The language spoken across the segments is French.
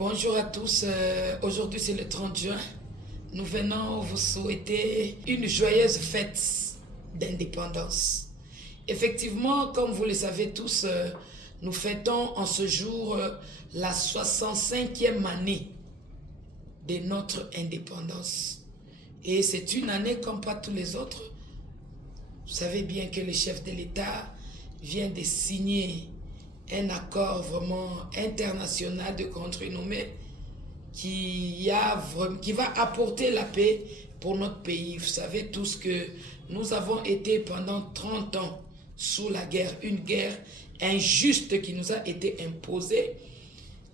Bonjour à tous, aujourd'hui c'est le 30 juin. Nous venons vous souhaiter une joyeuse fête d'indépendance. Effectivement, comme vous le savez tous, nous fêtons en ce jour la 65e année de notre indépendance. Et c'est une année comme pas tous les autres. Vous savez bien que le chef de l'État vient de signer un accord vraiment international de contre-renommée qui va apporter la paix pour notre pays. Vous savez tous que nous avons été pendant 30 ans sous la guerre, une guerre injuste qui nous a été imposée,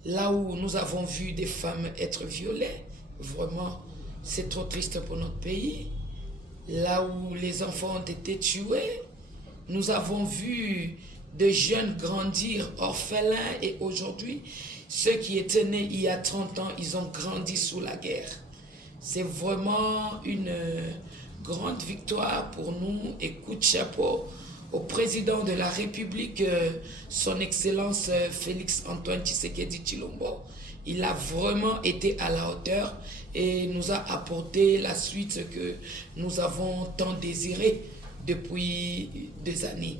là où nous avons vu des femmes être violées. Vraiment, c'est trop triste pour notre pays. Là où les enfants ont été tués, nous avons vu de jeunes grandir orphelins et aujourd'hui, ceux qui étaient nés il y a 30 ans, ils ont grandi sous la guerre. C'est vraiment une grande victoire pour nous et coup de chapeau au président de la République, son Excellence Félix Antoine Tshisekedi Tshilombo. Il a vraiment été à la hauteur et nous a apporté la suite que nous avons tant désiré depuis des années.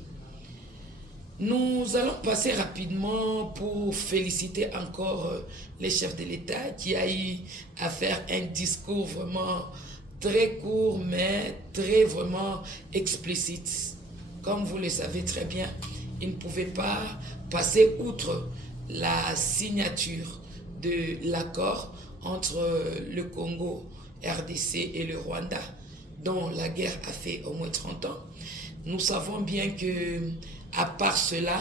Nous allons passer rapidement pour féliciter encore les chefs de l'État qui a eu à faire un discours vraiment très court mais très vraiment explicite. Comme vous le savez très bien, ils ne pouvaient pas passer outre la signature de l'accord entre le Congo, RDC et le Rwanda, dont la guerre a fait au moins 30 ans. Nous savons bien que, à part cela,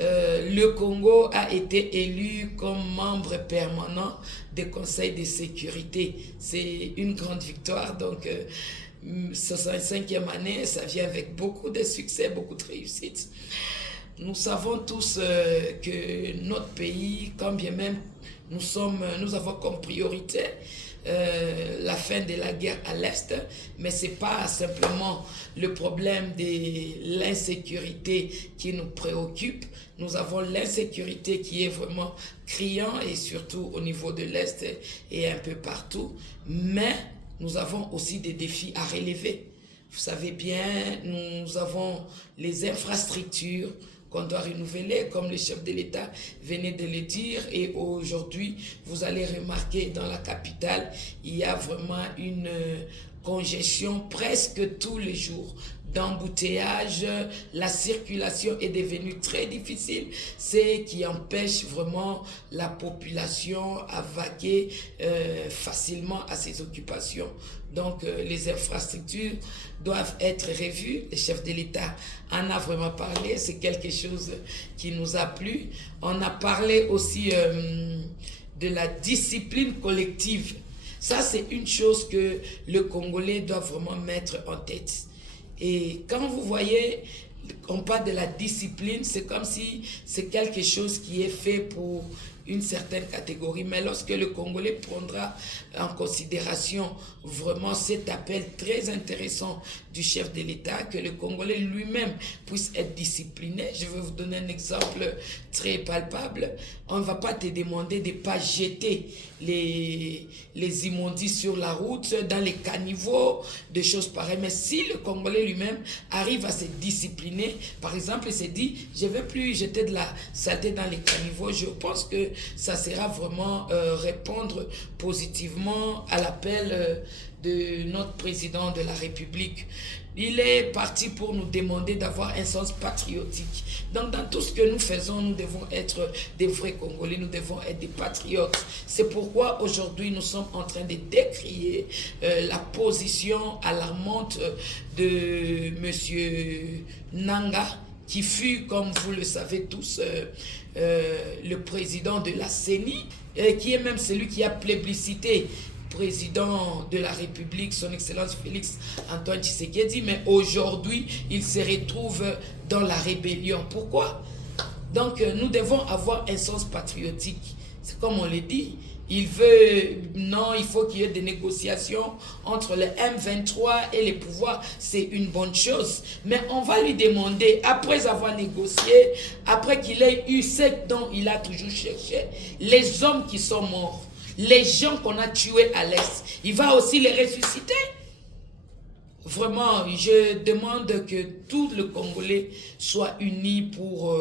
le Congo a été élu comme membre permanent du Conseil de sécurité. C'est une grande victoire, donc 65e année, ça vient avec beaucoup de succès, beaucoup de réussite. Nous savons tous que notre pays, quand bien même nous avons comme priorité la fin de la guerre à l'Est, mais ce n'est pas simplement le problème de l'insécurité qui nous préoccupe. Nous avons l'insécurité qui est vraiment criant et surtout au niveau de l'Est et un peu partout, mais nous avons aussi des défis à relever. Vous savez bien, nous avons les infrastructures qu'on doit renouveler, comme le chef de l'État venait de le dire. Et aujourd'hui, vous allez remarquer dans la capitale, il y a vraiment une congestion presque tous les jours d'embouteillage. La circulation est devenue très difficile, ce qui empêche vraiment la population à vaquer facilement à ses occupations. Donc les infrastructures doivent être revues. Le chef de l'État en a vraiment parlé, c'est quelque chose qui nous a plu. On a parlé aussi de la discipline collective. Ça, c'est une chose que le Congolais doit vraiment mettre en tête. Et quand vous voyez, on parle de la discipline, c'est comme si c'est quelque chose qui est fait pour une certaine catégorie. Mais lorsque le Congolais prendra en considération vraiment cet appel très intéressant du chef de l'État, que le Congolais lui-même puisse être discipliné. Je vais vous donner un exemple très palpable. On ne va pas te demander de ne pas jeter les immondices sur la route, dans les caniveaux, des choses pareilles. Mais si le Congolais lui-même arrive à se discipliner, par exemple, il s'est dit, je ne vais plus jeter de la saleté dans les caniveaux, je pense que ça sera vraiment répondre positivement à l'appel de notre président de la République. Il est parti pour nous demander d'avoir un sens patriotique. Donc dans tout ce que nous faisons, nous devons être des vrais Congolais, nous devons être des patriotes. C'est pourquoi aujourd'hui nous sommes en train de décrier la position alarmante de M. Nanga, qui fut, comme vous le savez tous, le président de la CENI, qui est même celui qui a plébiscité président de la République, son Excellence Félix Antoine Tshisekedi, mais aujourd'hui, il se retrouve dans la rébellion. Pourquoi? Donc, nous devons avoir un sens patriotique. C'est comme on le dit. Il veut, non, il faut qu'il y ait des négociations entre le M23 et les pouvoirs. C'est une bonne chose. Mais on va lui demander, après avoir négocié, après qu'il ait eu ce dont il a toujours cherché, les hommes qui sont morts, les gens qu'on a tués à l'Est, il va aussi les ressusciter. Vraiment, je demande que tout le Congolais soit uni pour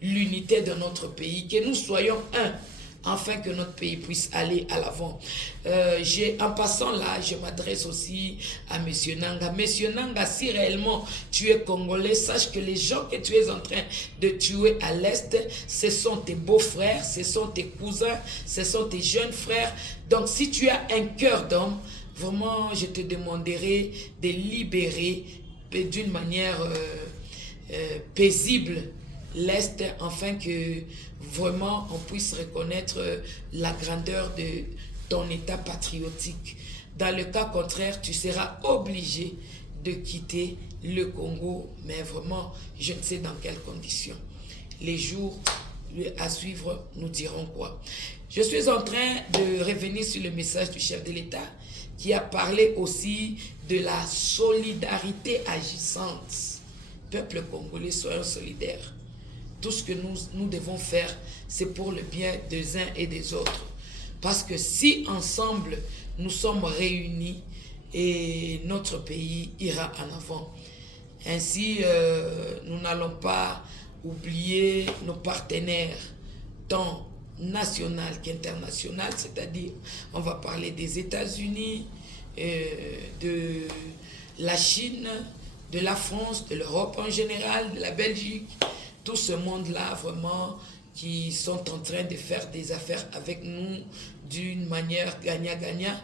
l'unité de notre pays, que nous soyons un, afin que notre pays puisse aller à l'avant. En passant là, je m'adresse aussi à M. Nanga. M. Nanga, si réellement tu es Congolais, sache que les gens que tu es en train de tuer à l'Est, ce sont tes beaux-frères, ce sont tes cousins, ce sont tes jeunes frères. Donc si tu as un cœur d'homme, vraiment, je te demanderai de libérer d'une manière paisible l'Est, afin que vraiment on puisse reconnaître la grandeur de ton état patriotique. Dans le cas contraire, tu seras obligé de quitter le Congo, mais vraiment, je ne sais dans quelles conditions. Les jours à suivre nous diront quoi. Je suis en train de revenir sur le message du chef de l'État qui a parlé aussi de la solidarité agissante. Peuple congolais, soyons solidaires. Tout ce que nous devons faire, c'est pour le bien des uns et des autres. Parce que si ensemble, nous sommes réunis, et notre pays ira en avant. Ainsi, nous n'allons pas oublier nos partenaires, tant national qu'international, c'est-à-dire on va parler des États-Unis, de la Chine, de la France, de l'Europe en général, de la Belgique, tout ce monde-là vraiment qui sont en train de faire des affaires avec nous d'une manière gagnant-gagnant.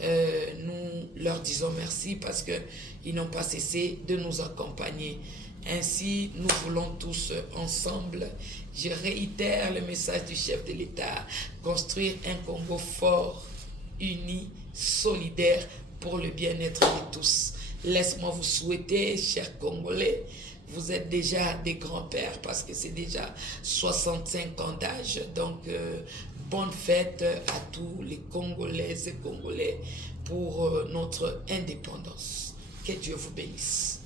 Nous leur disons merci parce qu'ils n'ont pas cessé de nous accompagner. Ainsi, nous voulons tous ensemble, je réitère le message du chef de l'État, construire un Congo fort, uni, solidaire pour le bien-être de tous. Laisse-moi vous souhaiter, chers Congolais, vous êtes déjà des grands-pères parce que c'est déjà 65 ans d'âge. Donc, bonne fête à tous les Congolaises et Congolais pour notre indépendance. Que Dieu vous bénisse.